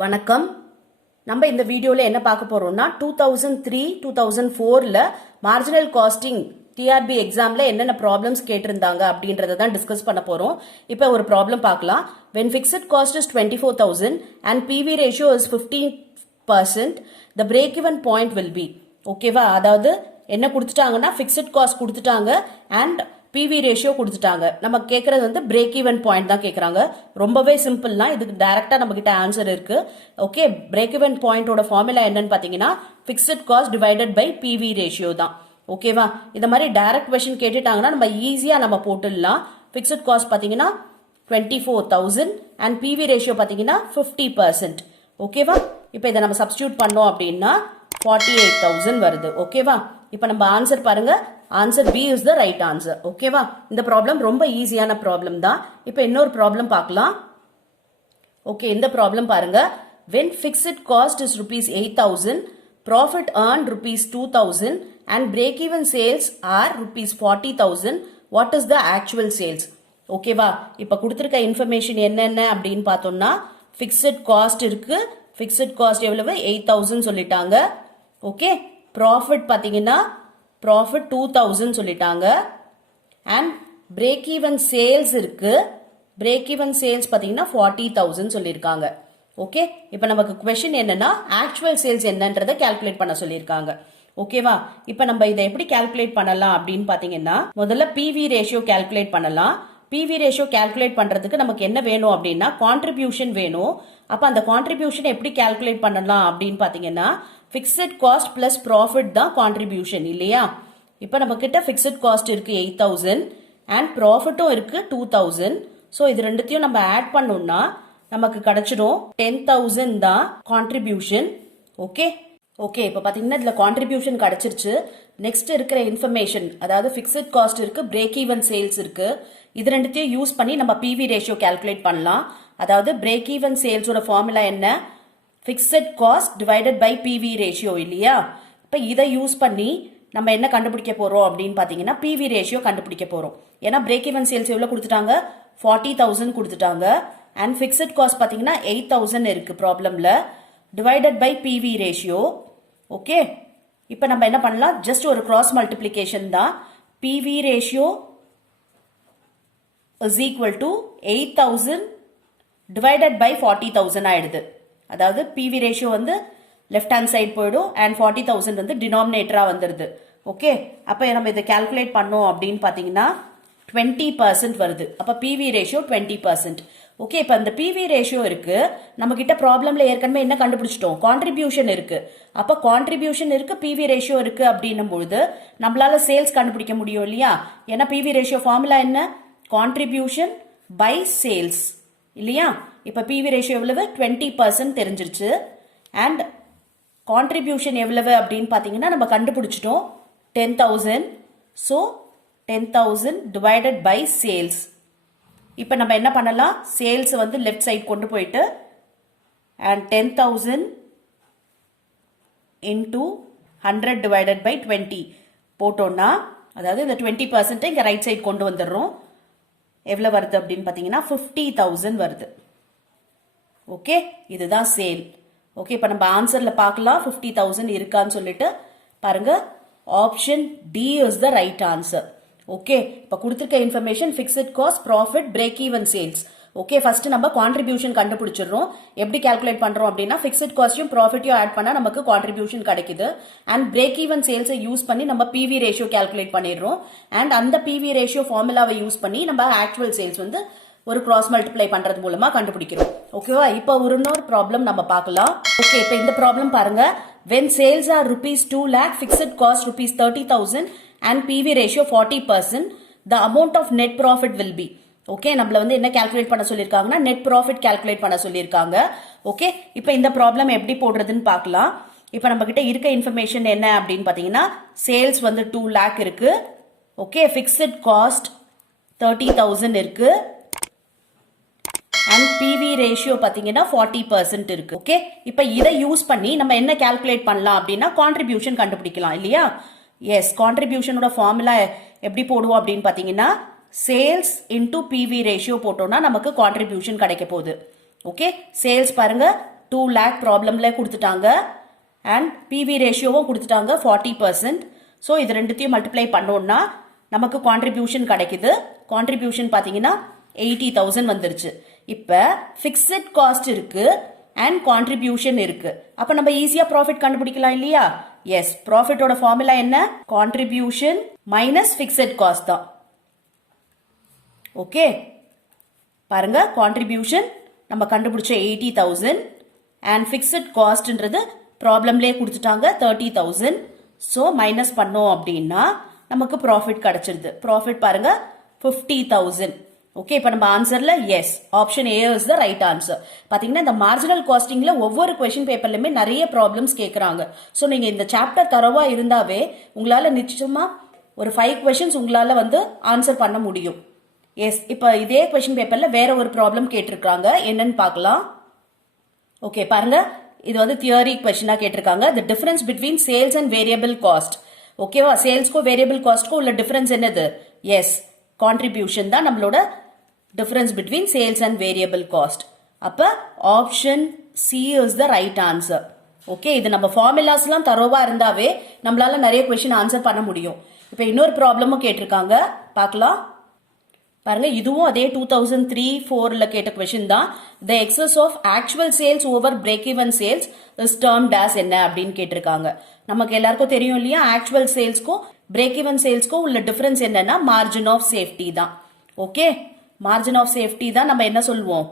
வணக்கம். நம்ம இந்த வீடியோல என்ன பார்க்க போறோம்னா 2003-2004ல மார்ஜினல் காஸ்டிங் டிஆர்பி எக்ஸாம்ல என்னென்ன ப்ராப்ளம்ஸ் கேட்டிருந்தாங்க அப்படின்றத தான் டிஸ்கஸ் பண்ண போறோம். இப்போ ஒரு ப்ராப்ளம் பார்க்கலாம். when fixed cost is 24,000 and PV ratio is 15%, the break even point will be. ஓகேவா? அதாவது என்ன கொடுத்துட்டாங்கன்னா ஃபிக்ஸட் காஸ்ட் கொடுத்துட்டாங்க அண்ட் பிவி ரேஷியோ கொடுத்துட்டாங்க. நம்ம கேட்கறது வந்து பிரேக் ஈவன் பாயிண்ட் தான் கேட்கறாங்க. ரொம்பவே சிம்பிள்னா இதுக்கு டைரக்டா நம்ம கிட்ட ஆன்சர் இருக்கு. ஓகே, பிரேக் ஈவன் பாயிண்டோட ஃபார்முலா என்னன்னு பாத்தீங்கன்னா fixed cost divided by PV ratio தான். ஓகேவா? இந்த மாதிரி டைரக்ட் கொஸ்டின் கேட்டுட்டாங்கன்னா நம்ம ஈஸியா நம்ம போட்டுடலாம். ஃபிக்ஸட் காஸ்ட் பாத்தீங்கன்னா 24,000 அண்ட் பிவி ரேஷியோ பாத்தீங்கன்னா 50%. ஓகேவா? இப்போ இதை நம்ம சப்ஸ்டியூட் பண்ணோம் அப்படின்னா 48,000 வருது. ஓகேவா? இப்போ நம்ம ஆன்சர் பாருங்க. Answer B is the right answer. ஓகேவா? இந்த ப்ராப்ளம் ரொம்ப ஈஸியான ப்ராப்ளம் தான். இப்போ இன்னொரு ப்ராப்ளம் பார்க்கலாம். ஓகே, இந்த ப்ராப்ளம் பாருங்க. when fixed cost is rupees 8,000, profit earned rupees 2,000 and break even sales are rupees 40,000, what is the actual sales? ஓகேவா? இப்போ கொடுத்திருக்க இன்ஃபர்மேஷன் என்னென்ன அப்படின்னு பார்த்தோம்னா ஃபிக்ஸட் காஸ்ட் இருக்கு. ஃபிக்ஸட் காஸ்ட் எவ்வளவு? 8,000 சொல்லிட்டாங்க. ஓகே, ப்ராஃபிட் பாத்தீங்கன்னா ப்ராஃபிட் 2,000 சொல்லிட்டாங்க அண்ட் பிரேக் ஈவன் சேல்ஸ் இருக்கு. பிரேக் ஈவன் சேல்ஸ் பாத்தீங்கன்னா 40,000 சொல்லியிருக்காங்க. ஓகே, இப்போ நமக்கு கொஸ்டின் என்னன்னா ஆக்சுவல் சேல்ஸ் என்னன்றதை கால்குலேட் பண்ண சொல்லியிருக்காங்க. ஓகேவா? இப்போ நம்ம இதை எப்படி கால்குலேட் பண்ணலாம் அப்படின்னு பாத்தீங்கன்னா முதல்ல பிவி ரேஷியோ கால்குலேட் பண்ணலாம். பிவி ரேஷியோ கால்குலேட் பண்றதுக்கு நமக்கு என்ன வேணும் அப்படின்னா கான்ட்ரிபியூஷன் வேணும். அப்ப அந்த கான்ட்ரிபியூஷன் எப்படி கால்குலேட் பண்ணலாம் அப்படின்னு பாத்தீங்கன்னா ஃபிக்ஸட் காஸ்ட் பிளஸ் ப்ராஃபிட் தான் கான்ட்ரிபியூஷன் இல்லையா? இப்போ நம்ம கிட்ட ஃபிக்ஸட் காஸ்ட் இருக்கு 8,000 அண்ட் ப்ராஃபிட்டும் இருக்கு 2,000. ஸோ இது ரெண்டுத்தையும் நம்ம ஆட் பண்ணோம்னா நமக்கு கிடைச்சிடும் 10,000 தான் கான்ட்ரிபியூஷன். ஓகே ஓகே, இப்போ பாத்தீங்கன்னா இதுல கான்ட்ரிபியூஷன் கிடைச்சிருச்சு. நெக்ஸ்ட் இருக்கிற இன்ஃபர்மேஷன், அதாவது ஃபிக்ஸட் காஸ்ட் இருக்கு, பிரேக் ஈவன் சேல்ஸ் இருக்கு. இது ரெண்டுத்தையும் யூஸ் பண்ணி நம்ம பிவி ரேஷியோ கால்குலேட் பண்ணலாம். அதாவது பிரேக் ஈவன் சேல்ஸோட ஃபார்முலா என்ன? Fixed cost divided by PV ratio இல்லையா? இப்போ இதை யூஸ் பண்ணி நம்ம என்ன கண்டுபிடிக்க போறோம் அப்படின்னு பாத்தீங்கன்னா பிவி ரேஷியோ கண்டுபிடிக்க போறோம். ஏன்னா பிரேக் ஈவன் சேல்ஸ் எவ்வளவு கொடுத்துட்டாங்க? 40,000 கொடுத்துட்டாங்க அண்ட் ஃபிக்ஸட் காஸ்ட் பாத்தீங்கன்னா 8,000 இருக்கு ப்ராப்ளம்ல. Divided by PV ratio. Okay, இப்போ நம்ம என்ன பண்ணலாம்? ஜஸ்ட் ஒரு கிராஸ் மல்டிப்ளிகேஷன் தான். PV ratio is equal to 8,000 divided by 40,000 ஆயிடுது. அதாவது பிவி ரேஷியோ வந்து லெஃப்ட் ஹேண்ட் சைடு போயிடும் அண்ட் 40,000 வந்து டினாமினேட்டரா வந்துருது. ஓகே, அப்ப நம்ம இதை கால்குலேட் பண்ணோம் அப்படின்னு பாத்தீங்கன்னா 20% வருது. அப்ப பிவி ரேஷியோ 20%. ஓகே, இப்ப அந்த பிவி ரேஷியோ இருக்கு. நம்ம கிட்ட ப்ராப்ளம்ல ஏற்கனவே என்ன கண்டுபிடிச்சிட்டோம்? கான்ட்ரிபியூஷன் இருக்கு. அப்ப கான்ட்ரிபியூஷன் இருக்கு, பிவி ரேஷியோ இருக்கு அப்படின்னும் பொழுது நம்மளால சேல்ஸ் கண்டுபிடிக்க முடியும் இல்லையா? ஏன்னா பிவி ரேஷியோ ஃபார்முலா என்ன? கான்ட்ரிபியூஷன் பை சேல்ஸ் இல்லையா? இப்ப பிவி ரேஷியோ எவ்வளவு? 20% தெரிஞ்சிருச்சு அண்ட் கான்ட்ரிபியூஷன் எவ்வளவு அப்படின்னு பாத்தீங்கன்னா நம்ம கண்டுபிடிச்சிட்டோம் 10,000. So 10,000 divided by sales. இப்ப நம்ம என்ன பண்ணலாம்? சேல்ஸ் வந்து லெஃப்ட் சைட் கொண்டு போயிட்டு அண்ட் 10,000 இன்டூ 100 டிவைடட் பை 20 போட்டோம்னா, அதாவது இந்த 20% இங்க ரைட் சைட் கொண்டு வந்துடுறோம். எவ்வளவு வருது அப்படின்னு பாத்தீங்கன்னா 50,000 வருது. ஓகே, இதுதான் சேல். ஓகே, இப்ப நம்ம ஆன்சர்ல பார்க்கலாம் 50,000 இருக்கான்னு சொல்லிட்டு பாருங்க. Option D is the right answer. Okay, இப்ப கொடுத்திருக்க information fixed cost, profit, break even sales. Okay, first நம்ம கான்ட்ரிபியூஷன் கண்டுபிடிச்சிடுறோம். எப்படி கால்குலேட் பண்றோம் அப்படின்னா ஃபிக்ஸட் காஸ்டையும் ப்ராஃபிட்டையும் ஆட் பண்ணா நமக்கு கான்ட்ரிபியூஷன் கிடைக்குது அண்ட் பிரேக் ஈவன் சேல்ஸை யூஸ் பண்ணி நம்ம பிவி ரேஷியோ கால்குலேட் பண்ணிடுறோம் அண்ட் அந்த பிவி ரேஷியோ ஃபார்முலாவை யூஸ் பண்ணி நம்ம ஆக்சுவல் சேல்ஸ் வந்து ஒரு கிராஸ் மல்டிப்ளை பண்றது மூலமா கண்டுபிடிக்கிறோம். ஓகேவா? இப்போ இன்னொரு ப்ராப்ளம் நம்ம பார்க்கலாம். ஓகே, இப்போ இந்த ப்ராப்ளம் பாருங்க. when sales are rupees 2 lakh, fixed cost rupees 30,000 and PV ratio 40%, the amount of net profit will be. Okay, நம்மள வந்து என்ன கால்குலேட் பண்ண சொல்லிருக்காங்கன்னா நெட் ப்ராஃபிட் கால்குலேட் பண்ண சொல்லிருக்காங்க. ஓகே, இப்போ இந்த ப்ராப்ளம் எப்படி போடுறதுன்னு பார்க்கலாம். இப்போ நம்ம கிட்ட இருக்க இன்ஃபர்மேஷன் என்ன அப்படின்னு பாத்தீங்கன்னா சேல்ஸ் வந்து 2 lakh இருக்கு. ஓகே, ஃபிக்ஸட் காஸ்ட் 30,000 இருக்கு அண்ட் பிவி ரேஷியோ பாத்தீங்கன்னா 40% இருக்கு. ஓகே, இப்போ இதை யூஸ் பண்ணி நம்ம என்ன கால்குலேட் பண்ணலாம் அப்படின்னா கான்ட்ரிபியூஷன் கண்டுபிடிக்கலாம் இல்லையா? எஸ், கான்ட்ரிபியூஷனோட ஃபார்முலா எப்படி போடுவோம் அப்படின்னு பாத்தீங்கன்னா சேல்ஸ் இன்டூ பிவி ரேஷியோ போட்டோம்னா நமக்கு கான்ட்ரிபியூஷன் கிடைக்க போகுது. ஓகே, சேல்ஸ் பாருங்க 2 lakh ப்ராப்ளம்ல கொடுத்துட்டாங்க அண்ட் பிவி ரேஷியோவும் கொடுத்துட்டாங்க 40%. ஸோ இது ரெண்டுத்தையும் மல்டிப்ளை பண்ணோம்னா நமக்கு கான்ட்ரிபியூஷன் கிடைக்குது. கான்ட்ரிபியூஷன் பார்த்தீங்கன்னா 80,000 வந்துருச்சு. இப்போ ஃபிக்ஸட் காஸ்ட் இருக்கு அண்ட் கான்ட்ரிபியூஷன் இருக்கு. அப்போ நம்ம ஈஸியா ப்ராஃபிட் கண்டுபிடிக்கலாம் இல்லையா? எஸ், ப்ராஃபிட்டோட ஃபார்முலா என்ன? கான்ட்ரிபியூஷன் மைனஸ் ஃபிக்ஸட் காஸ்ட் தான். ஓகே, பாருங்க, கான்ட்ரிபியூஷன் நம்ம கண்டுபிடிச்ச 80,000 அண்ட் ஃபிக்ஸட் காஸ்ட்ன்றது ப்ராப்ளம்லேயே கொடுத்துட்டாங்க 30,000. ஸோ மைனஸ் பண்ணோம் அப்படின்னா நமக்கு ப்ராஃபிட் கிடைச்சிருது. ப்ராஃபிட் பாருங்க 50,000. ஓகே, இப்போ நம்ம ஆன்சர்ல yes, option A is the right answer. பாத்தீங்கன்னா இந்த மார்ஜினல் காஸ்டிங்ல ஒவ்வொரு கொஸ்டின் பேப்பர்லயுமே நிறைய ப்ராப்ளம்ஸ் கேட்கறாங்க. ஸோ நீங்க இந்த சாப்டர் தரவா இருந்தாவே உங்களால நிச்சயமா ஒரு 5 கொஸ்டின்ஸ் உங்களால வந்து ஆன்சர் பண்ண முடியும். எஸ், இப்போ இதே கொஸ்டின் பேப்பர்ல வேற ஒரு ப்ராப்ளம் கேட்டிருக்காங்க, என்னன்னு பார்க்கலாம். ஓகே, பாருங்க, இது வந்து தியரி கொஸ்டினா கேட்டிருக்காங்க. The difference between sales and variable cost. ஓகேவா, சேல்ஸ்க்கும் வேரியபிள் காஸ்ட்க்கும் உள்ள டிஃபரன்ஸ் என்னது? எஸ், கான்ட்ரிபியூஷன் தான் நம்மளோட difference between sales and variable cost. அப்ப option C is the right answer. Okay, இது நம்ம ஃபார்முலாஸ்லாம் தரோவா இருந்தாவே நம்மளால நிறைய கொஸ்டின் ஆன்சர் பண்ண முடியும். இப்போ இன்னொரு ப்ராப்ளமும் கேட்டிருக்காங்க, பார்க்கலாம். பாருங்க, இதுவும் அதே 2003-04ல கேட்ட கொஸ்டின் தான். The excess of actual sales over break even sales is termed as என்ன அப்படின்னு கேட்டிருக்காங்க. நமக்கு எல்லாருக்கும் தெரியும் இல்லையா, ஆக்சுவல் சேல்ஸ்க்கும் பிரேக் ஈவன் சேல்ஸ்க்கும் உள்ள டிஃபரன்ஸ் என்னன்னா மார்ஜின் ஆஃப் சேஃப்டி தான். ஓகே, மார்ஜின் ஆஃப் சேஃப்டி தான் நம்ம என்ன சொல்லுவோம்?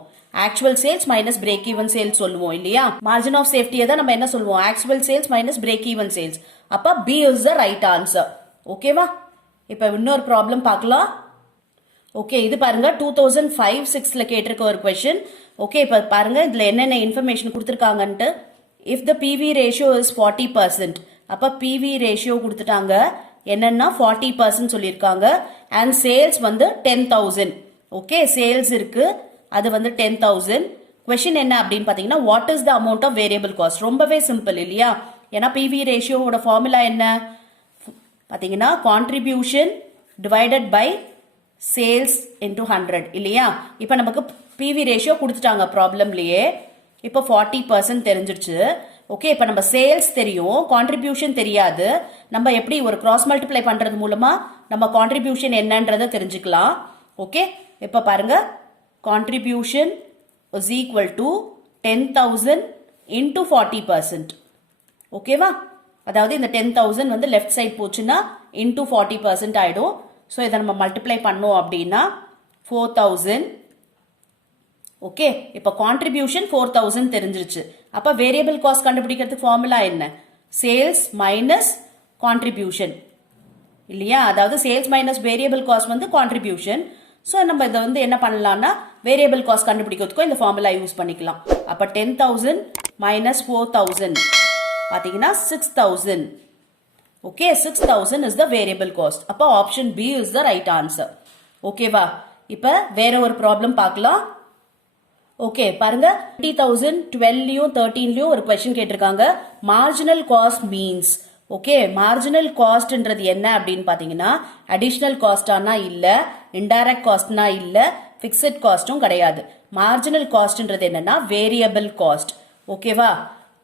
Actual sales minus break even sales சொல்லுவோம் இல்லையா? மார்ஜின் ஆஃப் சேஃப்டியை தான் நம்ம என்ன சொல்லுவோம்? Actual sales minus break even sales. அப்ப B is the right answer. ஓகேவா, இப்ப இன்னொரு ப்ராப்ளம் பார்க்கலாம். ஓகே, இது பாருங்க 2005-06ல கேட்டிருக்க ஒரு கொஸ்டின். ஓகே, இப்ப பாருங்க இதுல என்னென்ன இன்ஃபர்மேஷன் கொடுத்துருக்காங்கன்ட்டு. If the PV ratio is 40%, அப்ப பிவி ரேஷியோ கொடுத்துட்டாங்க என்னன்னா 40% சொல்லியிருக்காங்க. அண்ட் சேல்ஸ் வந்து 10,000. ஓகே, சேல்ஸ் இருக்கு, அது வந்து 10,000. கொஸ்டின் என்ன அப்படின்னு பாத்தீங்கன்னா, what is the amount of variable cost? ரொம்பவே சிம்பிள் இல்லையா? ஏன்னா பிவி ரேஷியோட ஃபார்முலா என்ன பாத்தீங்கன்னா, contribution divided by sales into 100 இல்லையா? இப்ப நமக்கு பிவி ரேஷியோ கொடுத்துட்டாங்க ப்ராப்ளம்லயே. இப்போ 40% தெரிஞ்சிருச்சு. ஓகே, இப்ப நம்ம சேல்ஸ் தெரியும், கான்ட்ரிபியூஷன் தெரியாது. நம்ம எப்படி ஒரு கிராஸ் மல்டிப்ளை பண்றது மூலமா நம்ம கான்ட்ரிபியூஷன் என்னன்றதை தெரிஞ்சுக்கலாம். ஓகே, இப்ப பாருங்க, contribution is equal to 10,000 into 40%. ஓகேவா, அதாவது இந்த 10,000 வந்து லெஃப்ட் சைட் போச்சுன்னா இன்டூ 40% ஆயிடும். ஸோ இதை நம்ம மல்டிப்ளை பண்ணோம் அப்படின்னா 4,000. ஓகே, இப்போ கான்ட்ரிபியூஷன் 4,000 தெரிஞ்சிருச்சு. அப்போ வேரியபிள் காஸ்ட் கண்டுபிடிக்கிறதுக்கு ஃபார்முலா என்ன? சேல்ஸ் மைனஸ் கான்ட்ரிபியூஷன் இல்லையா? அதாவது சேல்ஸ் மைனஸ் வேரியபிள் காஸ்ட் வந்து கான்ட்ரிபியூஷன். ஸோ நம்ம இதை வந்து என்ன பண்ணலாம்னா வேரியபிள் காஸ்ட் கண்டுபிடிக்கிறதுக்கும் இந்த ஃபார்முலா யூஸ் பண்ணிக்கலாம். அப்போ 10,000 மைனஸ் 4,000 பார்த்தீங்கன்னா 6,000. Okay, 6,000 is the variable cost. அப்ப option B is the right answer. ஓகேவா, இப்ப வேற ஒரு ப்ராப்ளம் பார்க்கலாம். ஓகே, பாருங்க 2012லயும் 13லயும் ஒரு क्वेश्चन கேட்டிருக்காங்க. Marginal cost means. Okay, marginal காஸ்ட்ன்றது என்ன அப்படின்னு பாத்தீங்கன்னா, அடிஷனல் காஸ்டானா இல்ல, இன்டைரக்ட் காஸ்ட்னா இல்ல, பிக்ஸட் காஸ்டும் கிடையாது. மார்ஜினல் காஸ்ட்ன்றது என்னன்னா வேரியபிள் காஸ்ட். ஓகேவா,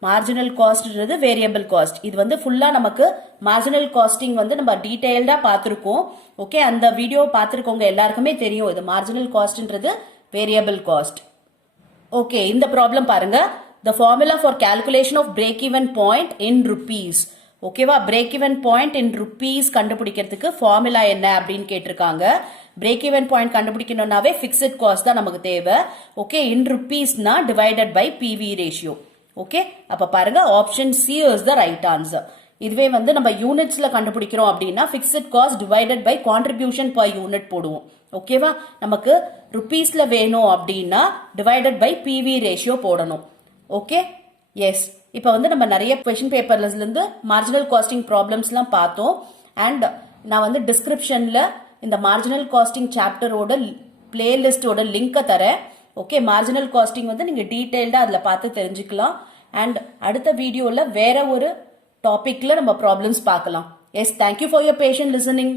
மார்ஜினல் காஸ்ட்ன்றது வேரியபிள் காஸ்ட். இது வந்து ஃபுல்லா நமக்கு மார்ஜினல் காஸ்டிங் வந்து நம்ம டீடைல்டா பார்த்திருக்கோம். ஓகே, அந்த வீடியோ பார்த்திருக்கவங்க எல்லாருக்குமே தெரியும் இது மார்ஜினல் காஸ்ட்ன்றது வேரியபிள் காஸ்ட். ஓகே, இந்த ப்ராப்ளம் பாருங்க. The formula for calculation of break even point in rupees. ஓகேவா, break even point in rupees கண்டுபிடிக்கிறதுக்கு ஃபார்முலா என்ன அப்படின்னு கேட்டிருக்காங்க. பிரேக் ஈவன் பாயிண்ட் கண்டுபிடிக்கணும்னாவே பிக்ஸட் காஸ்ட் தான் நமக்கு தேவை. ஓகே, இன் ருபீஸ்னா divided by PV ratio. Okay, அப்ப பாருங்க option C is the right answer. இதுவே வந்து நம்ம யூனிட்ஸ்ல கண்டுபிடிக்கிறோம் அப்படின்னா fixed cost divided by contribution per unit போடுவோம். ஓகேவா, நமக்கு ருபீஸ்ல வேணும் அப்படின்னா டிவைடட் பை பிவி ரேஷியோ போடணும். ஓகே, எஸ், இப்போ வந்து நம்ம நிறைய கொஸ்டின் பேப்பர்ல இருந்து மார்ஜினல் காஸ்டிங் ப்ராப்ளம்ஸ்லாம் பார்த்தோம். அண்ட் நான் வந்து டிஸ்கிரிப்ஷன்ல இந்த மார்ஜினல் காஸ்டிங் சாப்டரோட பிளேலிஸ்டோட லிங்கை தரேன். ஓகே, மார்ஜினல் காஸ்டிங் வந்து நீங்க டீடைல்டா அதுல பார்த்து தெரிஞ்சுக்கலாம். அண்ட் அடுத்த வீடியோல வேற ஒரு டாபிக்ல நம்ம ப்ராப்ளம்ஸ் பார்க்கலாம். Yes, thank you for your patient listening.